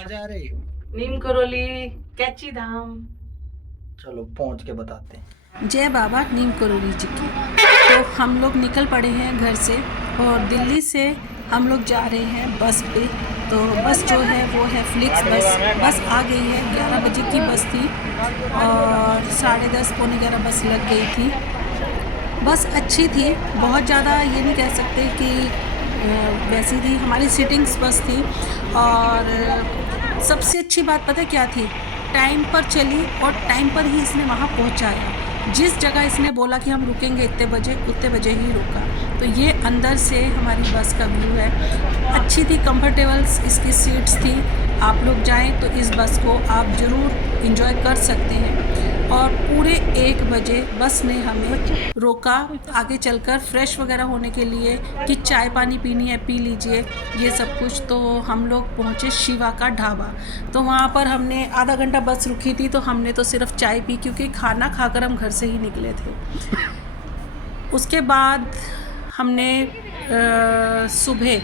कहाँ जा रहे हो? नीम करोली, कैची धाम। चलो पहुंच के बताते हैं। जय बाबा नीम करोली जी की। तो हम लोग निकल पड़े हैं घर से और दिल्ली से हम लोग जा रहे हैं बस पे। तो बस जो है वो है फ्लिक्स बस। बस आ गई है, 11 बजे की बस थी और 10:30 पौने 11 बस लग गई थी। बस अच्छी थी, बहुत ज़्यादा ये नहीं कह सकते कि वैसी थी। हमारी सीटिंग्स बस थी और सबसे अच्छी बात पता है क्या थी? टाइम पर चली और टाइम पर ही इसने वहाँ पहुँचाया। जिस जगह इसने बोला कि हम रुकेंगे इतने बजे, उतने बजे ही रुका। तो ये अंदर से हमारी बस का व्यू है। अच्छी थी, कंफर्टेबल इसकी सीट्स थी। आप लोग जाएं तो इस बस को आप ज़रूर इंजॉय कर सकते हैं। और पूरे 1 बजे बस ने हमें रोका आगे चलकर फ्रेश वगैरह होने के लिए कि चाय पानी पीनी है पी लीजिए, ये सब कुछ। तो हम लोग पहुँचे शिवा का ढाबा। तो वहाँ पर हमने आधा घंटा बस रुकी थी तो हमने तो सिर्फ चाय पी, क्योंकि खाना खाकर हम घर से ही निकले थे। उसके बाद हमने सुबह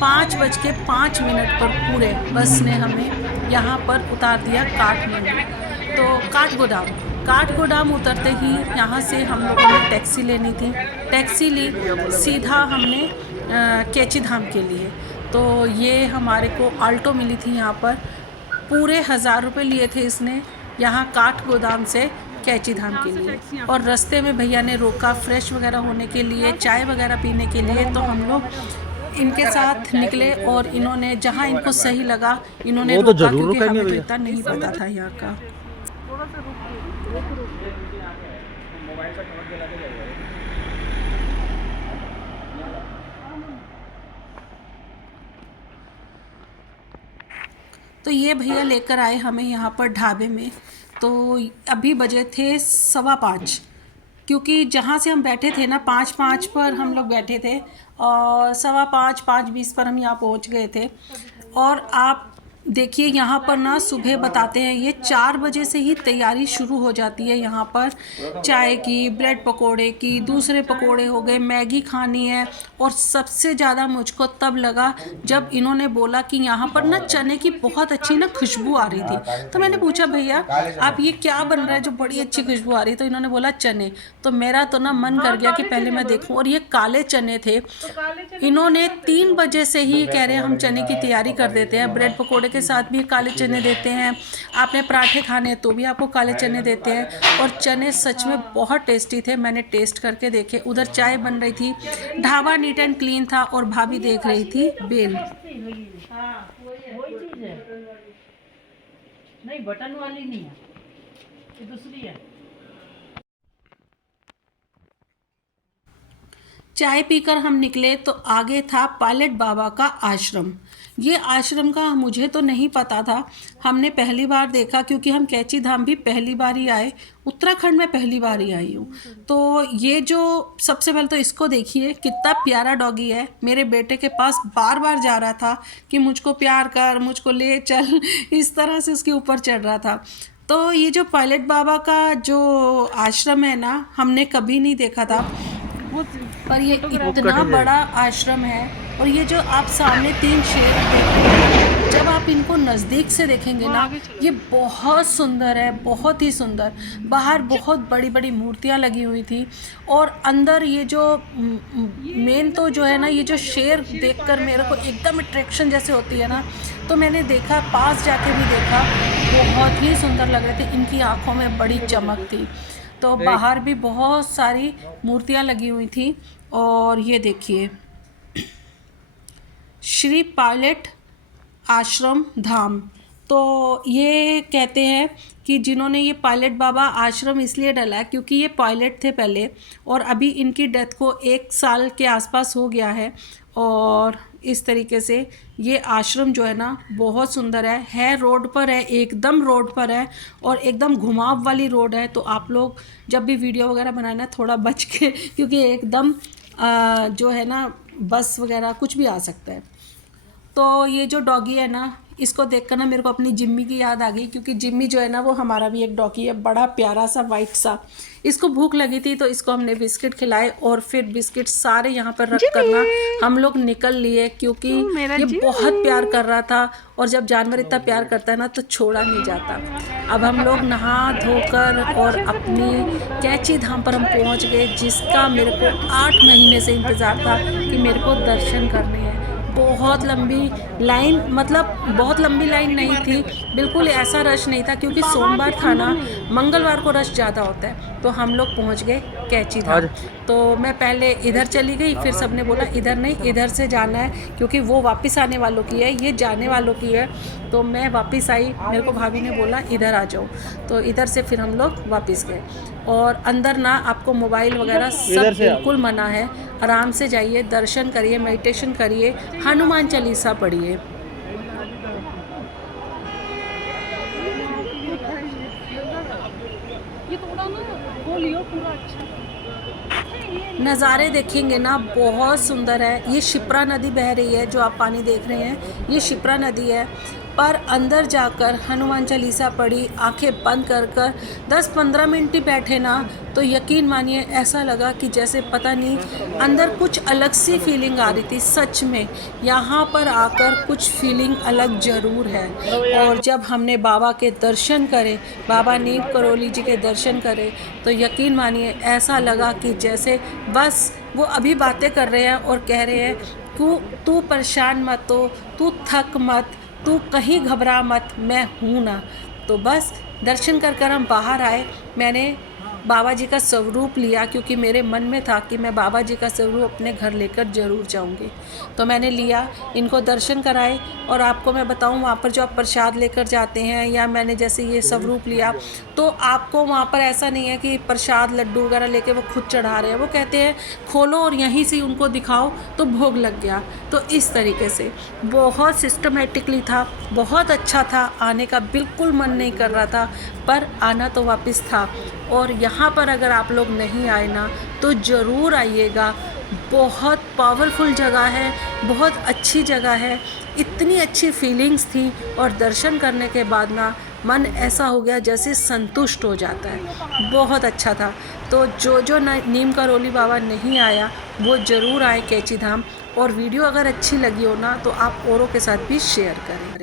5:05 पर पूरे बस ने हमें यहाँ पर उतार दिया काठमांडू। तो काठगोदाम उतरते ही यहाँ से हम लोगों ने टैक्सी लेनी थी। टैक्सी ली, सीधा हमने कैची धाम के लिए। तो ये हमारे को आल्टो मिली थी यहाँ पर। पूरे 1000 रुपये लिए थे इसने यहाँ काठगोदाम से कैची धाम के लिए। और रास्ते में भैया ने रोका फ्रेश वगैरह होने के लिए, चाय वगैरह पीने के लिए। तो हम लोग इनके साथ निकले और इन्होंने जहाँ इनको सही लगा इन्होंने वो तो रोका, जरूर क्योंकि रुकेंगे हमें तो भैया। इतना नहीं पता था यहाँ का। तो ये भैया लेकर आए हमें यहाँ पर ढाबे में। तो अभी बजे थे 5:15, क्योंकि जहाँ से हम बैठे थे ना 5:05 पर हम लोग बैठे थे और 5:15 5:20 पर हम यहाँ पहुँच गए थे। और आप देखिए यहाँ पर ना सुबह बताते हैं ये 4 बजे से ही तैयारी शुरू हो जाती है यहाँ पर। चाय की, ब्रेड पकोड़े की, दूसरे पकोड़े हो गए, मैगी खानी है। और सबसे ज़्यादा मुझको तब लगा जब इन्होंने बोला कि यहाँ पर ना चने की बहुत अच्छी ना खुशबू आ रही थी। तो मैंने पूछा भैया आप ये क्या बन रहा है जो बड़ी अच्छी खुशबू आ रही है? तो इन्होंने बोला चने। तो मेरा तो ना मन कर गया कि पहले मैं देखूं। और ये काले चने थे। इन्होंने 3 बजे से ही कह रहे हैं हम चने की तैयारी कर देते हैं। ब्रेड पकोड़े के साथ भी काले चने देते हैं, आपने पराठे खाने तो भी आपको काले चने देते हैं। और चने सच में बहुत टेस्टी थे, मैंने टेस्ट करके देखे। उधर चाय बन रही थी, ढाबा नीट एंड क्लीन था और भाभी देख रही थी बेल। नहीं, बटन वाली नहीं है, ये दूसरी है। चाय पीकर हम निकले तो आगे था पायलट बाबा का आश्रम। ये आश्रम का मुझे तो नहीं पता था, हमने पहली बार देखा, क्योंकि हम कैची धाम भी पहली बार ही आए, उत्तराखंड में पहली बार ही आई हूँ। तो ये जो सबसे पहले तो इसको देखिए कितना प्यारा डॉगी है। मेरे बेटे के पास बार बार जा रहा था कि मुझको प्यार कर, मुझको ले चल, इस तरह से उसके ऊपर चढ़ रहा था। तो ये जो पायलट बाबा का जो आश्रम है ना, हमने कभी नहीं देखा था। पर ये इतना बड़ा आश्रम है। और ये जो आप सामने 3 शेर देख रहे हैं, जब आप इनको नज़दीक से देखेंगे ना, ये बहुत सुंदर है, बहुत ही सुंदर। बाहर बहुत बड़ी बड़ी मूर्तियाँ लगी हुई थी और अंदर ये जो मेन तो जो है ना, ये जो शेर देखकर मेरे को एकदम अट्रैक्शन जैसे होती है ना, तो मैंने देखा, पास जाके भी देखा, बहुत ही सुंदर लग रहे थे। इनकी आँखों में बड़ी चमक थी। तो बाहर भी बहुत सारी मूर्तियाँ लगी हुई थी। और ये देखिए श्री पायलट आश्रम धाम। तो ये कहते हैं कि जिन्होंने ये पायलट बाबा आश्रम इसलिए डाला है क्योंकि ये पायलट थे पहले और अभी इनकी डेथ को 1 साल के आसपास हो गया है। और इस तरीके से ये आश्रम जो है ना बहुत सुंदर है रोड पर है, एकदम रोड पर है और एकदम घुमाव वाली रोड है। तो आप लोग जब भी वीडियो वगैरह बनाना थोड़ा बच के, क्योंकि एकदम जो है ना बस वगैरह कुछ भी आ सकता है। तो ये जो डॉगी है ना, इसको देखकर ना मेरे को अपनी जिम्मी की याद आ गई, क्योंकि जिम्मी जो है ना वो हमारा भी एक डॉगी है, बड़ा प्यारा सा वाइट सा। इसको भूख लगी थी तो इसको हमने बिस्किट खिलाए और फिर बिस्किट सारे यहाँ पर रख कर ना हम लोग निकल लिए, क्योंकि ये बहुत प्यार कर रहा था और जब जानवर इतना प्यार करता है ना तो छोड़ा नहीं जाता। अब हम लोग नहा धोकर और अपनी कैची धाम पर हम पहुँच गए, जिसका मेरे को 8 महीने से इंतज़ार था कि मेरे को दर्शन करने हैं। बहुत लंबी लाइन, मतलब बहुत लंबी लाइन नहीं थी, बिल्कुल ऐसा रश नहीं था, क्योंकि सोमवार था ना, मंगलवार को रश ज़्यादा होता है। तो हम लोग पहुंच गए कैची धाम। तो मैं पहले इधर चली गई, फिर सबने बोला इधर नहीं, इधर से जाना है, क्योंकि वो वापस आने वालों की है, ये जाने वालों की है। तो मैं वापस आई, मेरे को भाभी ने बोला इधर आ जाओ, तो इधर से फिर हम लोग वापस गए। और अंदर ना आपको मोबाइल वगैरह सब बिल्कुल मना है, आराम से जाइए, दर्शन करिए, मेडिटेशन करिए, हनुमान चालीसा पढ़िए। नज़ारे देखेंगे ना, बहुत सुंदर है। ये शिप्रा नदी बह रही है, जो आप पानी देख रहे हैं ये शिप्रा नदी है। पर अंदर जाकर हनुमान चालीसा पढ़ी, आंखें बंद कर कर 10-15 मिनट ही बैठे ना, तो यकीन मानिए ऐसा लगा कि जैसे पता नहीं, अंदर कुछ अलग सी फीलिंग आ रही थी। सच में यहाँ पर आकर कुछ फीलिंग अलग ज़रूर है। और जब हमने बाबा के दर्शन करे, बाबा नीम करोली जी के दर्शन करे, तो यकीन मानिए ऐसा लगा कि जैसे बस वो अभी बातें कर रहे हैं और कह रहे हैं तू परेशान मत हो, तू थक मत, तू कहीं घबरा मत, मैं हूँ ना। तो बस दर्शन कर कर हम बाहर आए। मैंने बाबा जी का स्वरूप लिया, क्योंकि मेरे मन में था कि मैं बाबा जी का स्वरूप अपने घर लेकर ज़रूर जाऊंगी। तो मैंने लिया, इनको दर्शन कराए। और आपको मैं बताऊं, वहाँ पर जो आप प्रसाद लेकर जाते हैं, या मैंने जैसे ये स्वरूप लिया, तो आपको वहाँ पर ऐसा नहीं है कि प्रसाद लड्डू वगैरह लेके वो खुद चढ़ा रहे हैं। वो कहते हैं खोलो और यहीं से उनको दिखाओ तो भोग लग गया। तो इस तरीके से बहुत सिस्टमेटिकली था, बहुत अच्छा था। आने का बिल्कुल मन नहीं कर रहा था, पर आना तो वापस था। और यहाँ पर अगर आप लोग नहीं आए ना, तो ज़रूर आइएगा। बहुत पावरफुल जगह है, बहुत अच्छी जगह है। इतनी अच्छी फीलिंग्स थी, और दर्शन करने के बाद ना मन ऐसा हो गया जैसे संतुष्ट हो जाता है। बहुत अच्छा था। तो जो नीम करोली बाबा नहीं आया, वो ज़रूर आए कैची धाम। और वीडियो अगर अच्छी लगी हो ना, तो आप औरों के साथ भी शेयर करें।